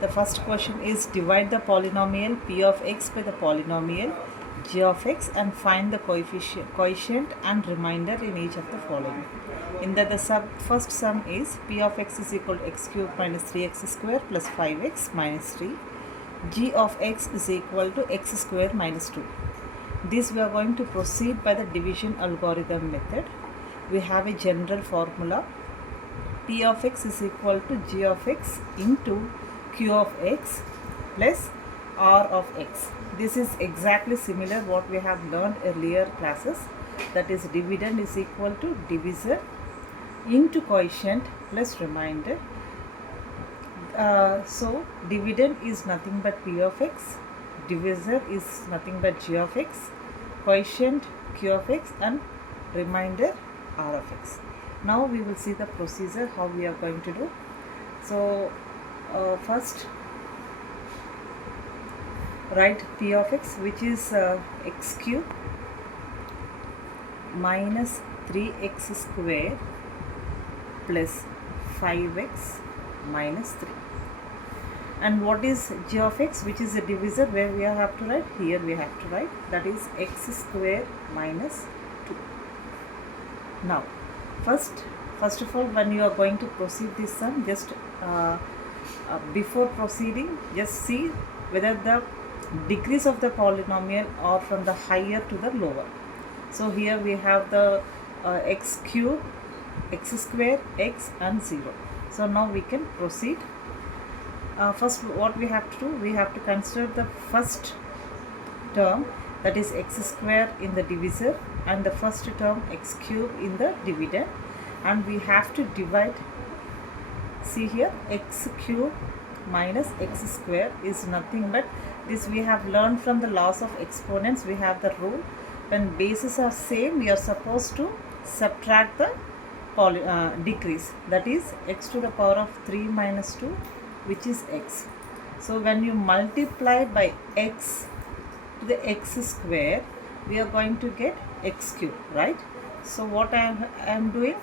The first question is divide the polynomial p of x by the polynomial g of x and find the quotient and remainder in each of the following. In the first sum is p of x is equal to x cube minus 3x square plus 5x minus 3. G of x is equal to x square minus 2. This we are going to proceed by the division algorithm method. We have a general formula. P of x is equal to g of x into q of x plus r of x. This is exactly similar what we have learned earlier classes, that is dividend is equal to divisor into quotient plus remainder. So dividend is nothing but p of x, divisor is nothing but g of x, quotient q of x and remainder r of x. Now we will see the procedure how we are going to do. So first write p of x, which is x cube minus 3x square plus 5x minus 3. And what is g of x, which is a divisor, where we have to write? Here we have to write, that is x square minus 2. Now first of all, when you are going to proceed this sum, just before proceeding, just see whether the degrees of the polynomial are from the higher to the lower. So here we have the x cube, x square, x and 0. So now we can proceed. First what we have to do, we have to consider the first term, that is x square in the divisor, and the first term x cube in the dividend, and we have to divide. See here, x cube minus x square is nothing but this we have learned from the laws of exponents. We have the rule, when bases are same, we are supposed to subtract the decrease, that is x to the power of 3 minus 2, which is x. So when you multiply by x to the x square, we are going to get x cube, right? So what I am doing,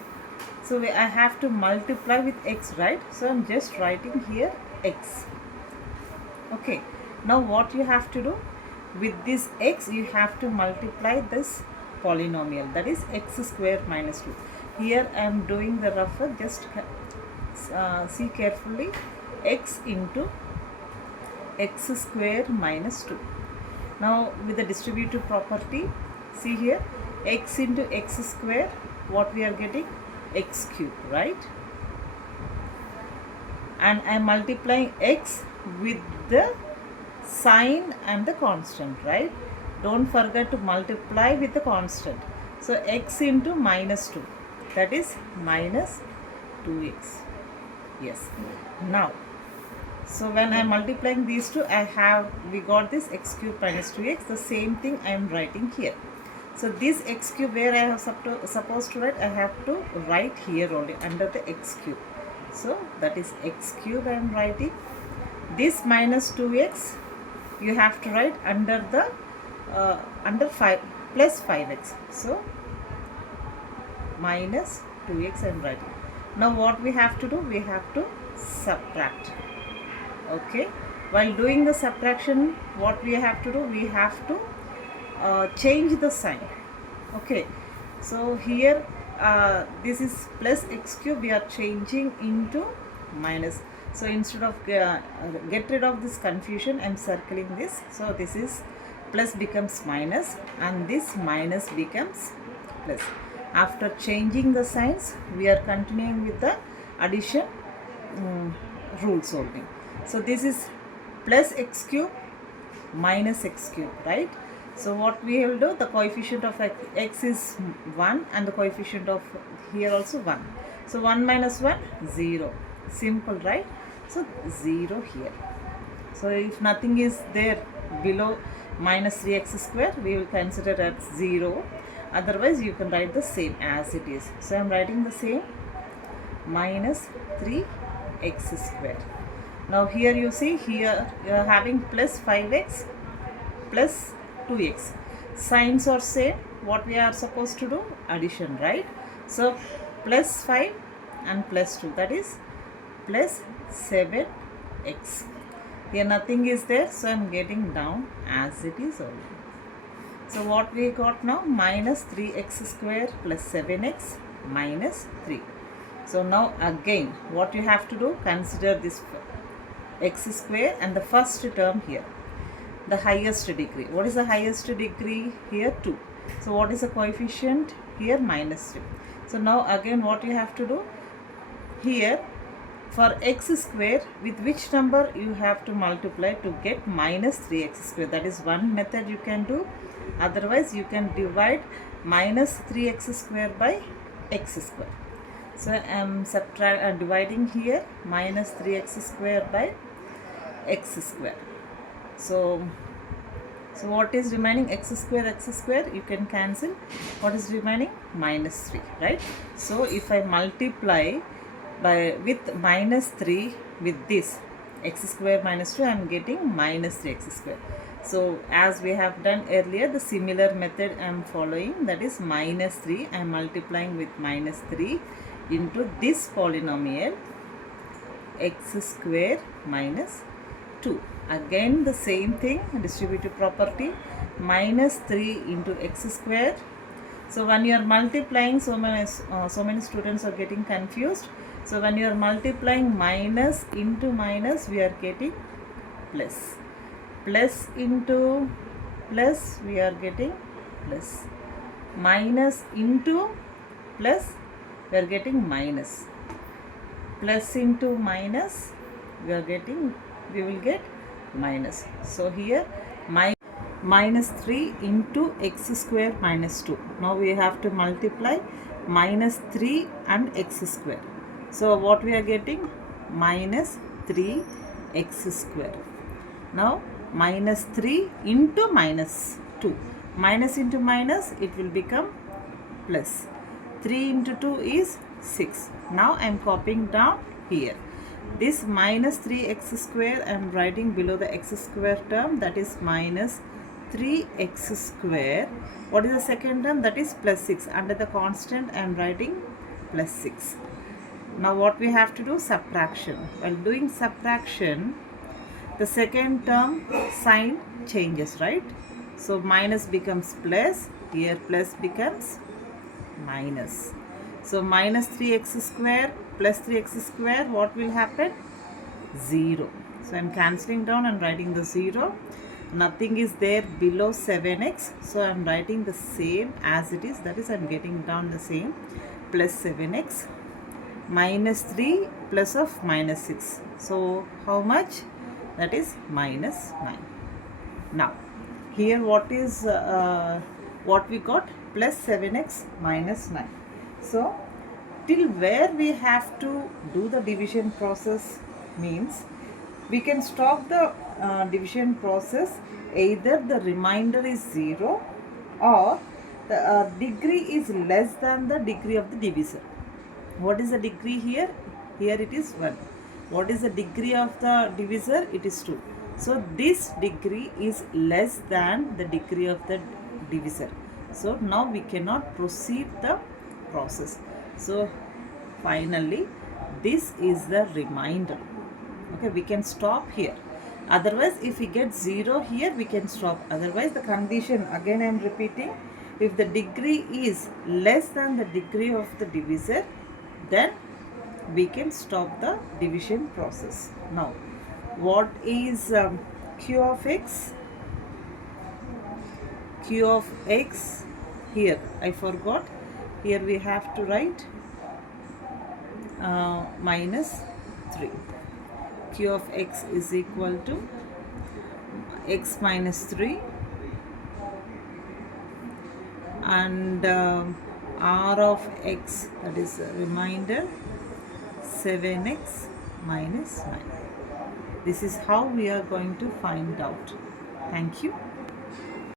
so I have to multiply with x, right? So I am just writing here x. Okay, now what you have to do, with this x you have to multiply this polynomial, that is x square minus 2. Here I am doing the rougher, just see carefully, x into x square minus 2. Now with the distributive property, see here, x into x square, what we are getting? X cube, right? And I am multiplying x with the sign and the constant, right? Don't forget to multiply with the constant. So x into minus 2, that is minus 2x. Yes. Now, so when I am multiplying these two, we got this x cube minus 2x. The same thing I am writing here. So this x cube, where I have supposed to write, I have to write here only under the x cube. So that is x cube I am writing. This minus 2x you have to write under the under 5 plus 5x. So minus 2x I am writing. Now what we have to do, we have to subtract. Okay, while doing the subtraction, what we have to do, we have to change the sign. Okay, so here this is plus x cube, we are changing into minus. So instead of get rid of this confusion, I am circling this. So this is plus becomes minus and this minus becomes plus. After changing the signs, we are continuing with the addition rule solving. So this is plus x cube minus x cube, right? So what we will do, the coefficient of x is 1 and the coefficient of here also 1. So 1 minus 1, 0. Simple, right? So 0 here. So if nothing is there below minus 3x square, we will consider as 0. Otherwise you can write the same as it is. So I am writing the same, minus 3x square. Now here you see, here you are having plus 5x plus 2x. Signs are same. What we are supposed to do? Addition, right? So plus 5 and plus 2, that is plus 7x. Here nothing is there, so I am getting down as it is only. So what we got now? Minus 3x square plus 7x minus 3. So now again what you have to do, consider this x square and the first term here, the highest degree. What is the highest degree here? 2. So what is the coefficient here? Minus 2. So now again what you have to do here, for x square, with which number you have to multiply to get minus 3x square. That is one method you can do. Otherwise you can divide minus 3x square by x square. So I am dividing here minus 3x square by x square. So what is remaining? X square you can cancel. What is remaining? Minus 3, right? So if I multiply with minus 3 with this x square minus 2, I am getting minus 3x square. So as we have done earlier, the similar method I am following, that is minus 3. I am multiplying with minus 3 into this polynomial x square minus 2. Again the same thing, distributive property, minus 3 into x square. So when you are multiplying, so many students are getting confused. So when you are multiplying minus into minus, we are getting plus. Plus into plus, we are getting plus. Minus into plus, we are getting minus. Plus into minus, we will get minus. So here minus 3 into x square minus 2. Now we have to multiply minus 3 and x square. So what we are getting? Minus 3x square. Now minus 3 into minus 2. Minus into minus, it will become plus. 3 into 2 is 6. Now I am copying down here. This minus 3x square I am writing below the x square term, that is minus 3x square. What is the second term? That is plus 6. Under the constant I am writing plus 6. Now what we have to do? Subtraction. While doing subtraction, the second term sign changes, right? So minus becomes plus, here plus becomes minus. So minus 3x square plus 3x square, what will happen? 0. So I am cancelling down and writing the 0. Nothing is there below 7x, so I am writing the same as it is, that is I am getting down the same, plus 7x minus 3 plus of minus 6. So how much? That is minus 9. Now here what is what we got? Plus 7x minus 9. So till where we have to do the division process means we can stop the division process either the remainder is 0 or the degree is less than the degree of the divisor. What is the degree here? Here it is 1. What is the degree of the divisor? It is 2. So this degree is less than the degree of the divisor. So now we cannot proceed the process. So finally this is the remainder. Okay, we can stop here. Otherwise if we get 0 here, we can stop. Otherwise the condition, again I am repeating, if the degree is less than the degree of the divisor, then we can stop the division process. Now what is q of x? Q of x, here I forgot, here we have to write minus 3. Q of x is equal to x minus 3 and r of x, that is a remainder 7x minus 9. This is how we are going to find out. Thank you.